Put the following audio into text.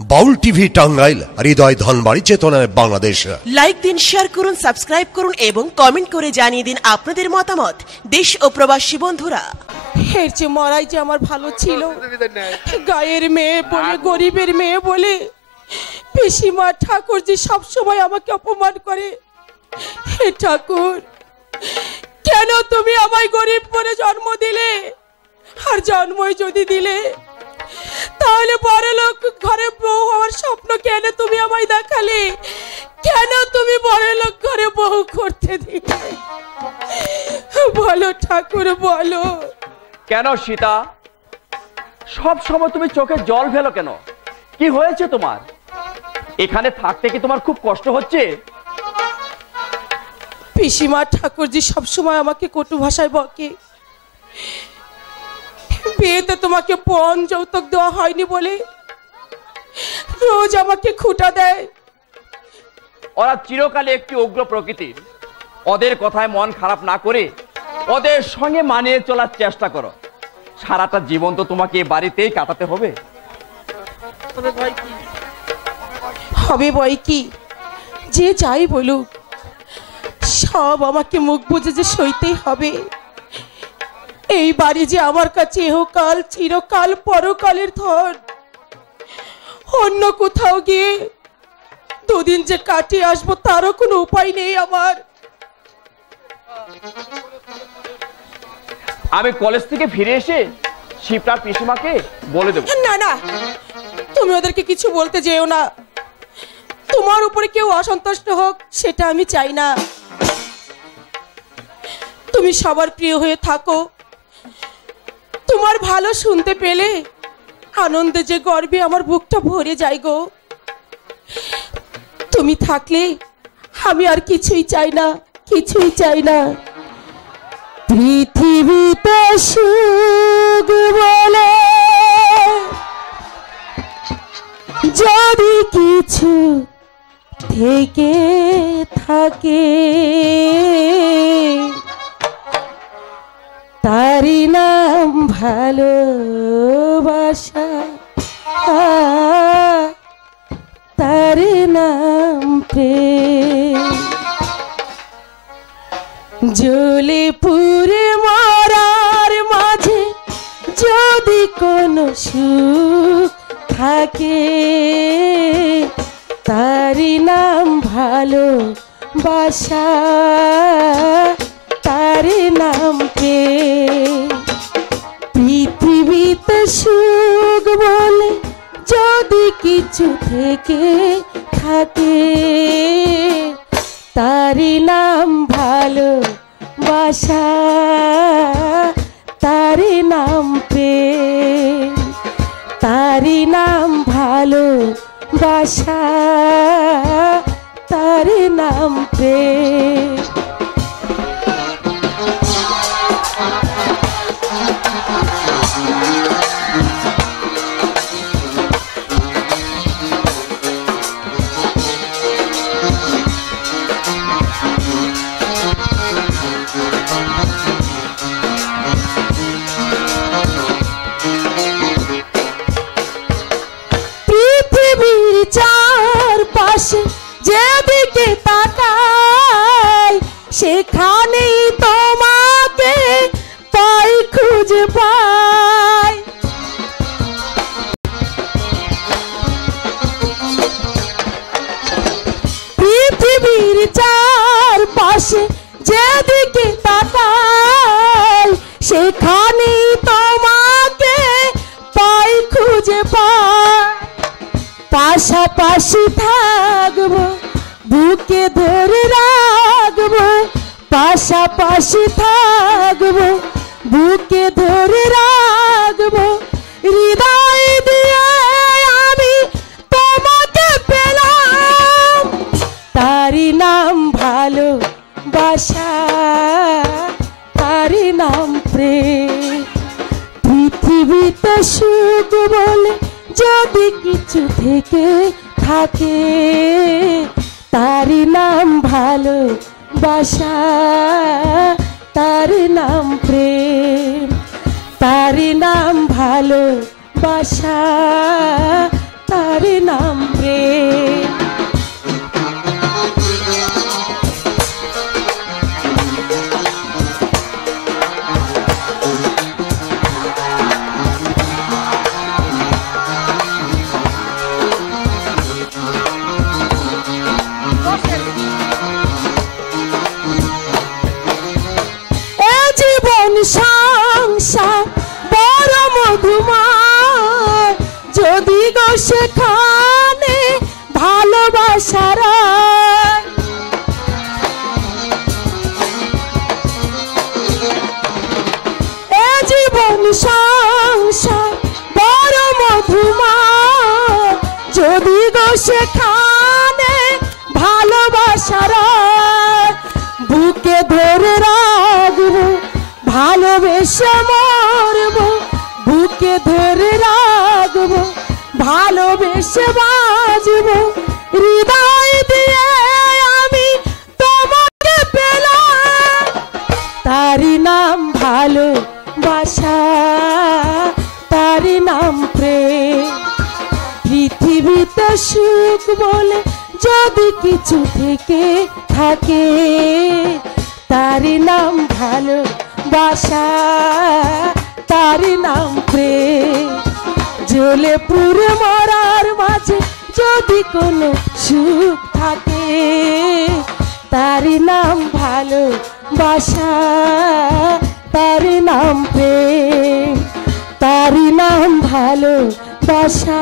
বাউল TV Tangail, হৃদয় ধনবাড়ি, চেতনায় Bangladesh. Like দিন, share করুন, সাবস্ক্রাইব করুন এবং কমেন্ট করে জানিয়ে দিন আপনাদের মতামত। দেশ ও প্রবাসী বন্ধুরা, এর যে মরাই যে আমার ভালো ছিল। গায়ের মেয়ে বলে, গরিবের মেয়ে বলে পিসিমা ঠাকুর যে সবসময় আমাকে অপমান করে। হে ঠাকুর, কেন তুমি আমায় গরিব বলে জন্ম দিলে? আর জন্মই যদি দিলে, তাহলে বড় লোক ঘরে বউ হওয়ার স্বপ্ন কেন তুমি আমায় দেখালে? কেন তুমি বড় লোক ঘরে বউ করতে দিলে? বলো ঠাকুর, বলো। কেন সীতা, সব সময় তুমি চোখে জল ফেলো কেন? কি হয়েছে তোমার? এখানে থাকতে কি তোমার খুব কষ্ট হচ্ছে? পিসিমা ঠাকুরজি সবসময় আমাকে কটু ভাষায় বকে। বিয়েতে তোমাকে পণ যৌতুক দেওয়া হয়নি বলে রোজ আমাকে খুঁটা দেয়। ওরা চিরকালে একটি উগ্র প্রকৃতির। ওদের কথায় মন খারাপ না করে ওদের সঙ্গে মানিয়ে চলার চেষ্টা করো। সারাটা জীবন তো তোমাকে এই বাড়িতেই কাটাতে হবে। হবে বই কি, যে যাই বলুক সব আমাকে মুখ বুঝে যে সইতেই হবে। এই বাড়ি যে আমার কাছে এহকাল চিরকাল পরকালের ধন। অন্য কোথাও গিয়ে দুদিন যে কাটিয়ে আসবো তারও কোনো উপায় নেই আমার। আমি কলেজ থেকে ফিরে এসে শিপ্রার পিসিমাকে বলে দেব। না না, তুমি ওদেরকে কিছু বলতে যেও না। তোমার উপরে কেউ অসন্তুষ্ট হোক সেটা আমি চাই না। তুমি সবার প্রিয় হয়ে থাকো। তোমার ভালো শুনতে পেলে আনন্দে যে গর্বে আমার বুকটা ভরে যায় গো। তুমি থাকলে আমি আর কিছুই চাই না, কিছুই চাই না। পৃথিবীতে সুখ বলে যদি কিছু থেকে থাকে, তারি নাম ভালোবাসা, তারি নাম প্রেম। জ্বলে পুড়ে মরার মাঝে যদি কোনো সুখ থাকে, তারি নাম ভালোবাসা, তারি নাম প্রেম। পৃথিবীতে সুখ বলে যদি কিছু থেকে থাকে, তারি নাম ভালোবাসা, তারি নাম প্রেম। তারি নাম ভালোবাসা, তারি নাম প্রেম। যেদিকে তাকাই সেখানেই তোমাকে তাই খুঁজে পাই। পৃথিবীর চারপাশে যেদিকে তাকাই সেখানেই তোমাকে তাই খুঁজে পাই। পাশাপাশি থাকবো, বুকে ধরে রাখবো, পাশাপাশি থাকবো, বুকে ধরে রাখবো। হৃদয় দিয়ে আমি তোমাকে পেলাম, তারি নাম ভালোবাসা, তারি নাম প্রেম। পৃথিবীতে সুখ বলে যদি কিছু থেকে থাকে, তারি নাম ভালোবাসা, তারি নাম প্রেম। তারি নাম ভালোবাসা, তারি নাম প্রেম। সংসার বড় মধুময়, যদি গো সেখানে ভালোবাসার এ জীবন সংসার বড় মধুময়, যদি গো সেখানে ভালোবাসার বুকে ধরে রাখবো ভালোবেসে মরবো, বুকে ধরে রাখবো ভালোবেসে বাজবো, হৃদয় দিয়ে আমি তোমাকে পেলাম, তারি নাম ভালোবাসা, তারি নাম প্রেম। পৃথিবীতে সুখ বলে যদি কিছু থেকে থাকে, তারি নাম ভালোবাসা, তারি নাম প্রেম। জ্বলে পুড়ে মরার মাঝে যদি কোনো সুখ থাকে, তারি নাম ভালোবাসা, তারি নাম প্রেম, তারি নাম ভালোবাসা।